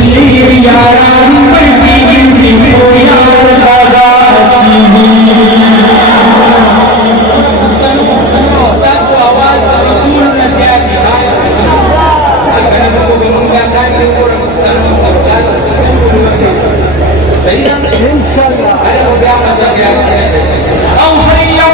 खुशी यारान बड़ी हो यार दादा सीनी इस्तासो आवाज जरूर न जाती अगर हमको गमंगा था कि वो सही ना इंशाल्लाह अरे वो क्या मजा क्या है औ हैया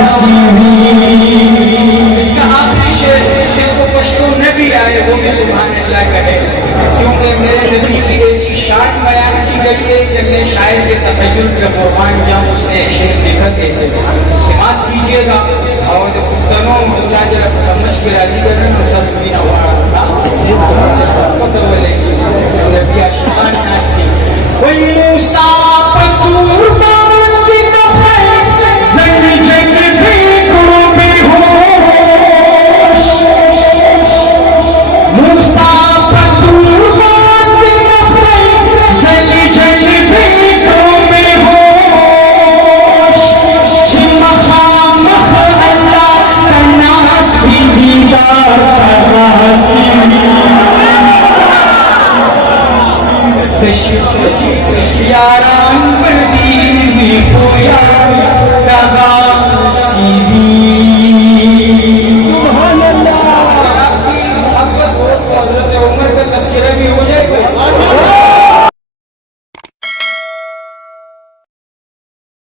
हसीन इसका आखिरी शेर जिसको पश्तो में भी आए वो भी सुभान अल्लाह कहे क्योंकि मेरे नबी की ऐसी शान बयान की गई है कि मैं शायर के तखय्युल पे कुर्बान जाऊं उसने शेर देखा कैसे समात कीजिएगा और पुस्तकों मुझा जरा समझ के राजी करना तो सब भी ना हुआ पता बोले नबी आशिकान नास्ती कोई मूसा पतूर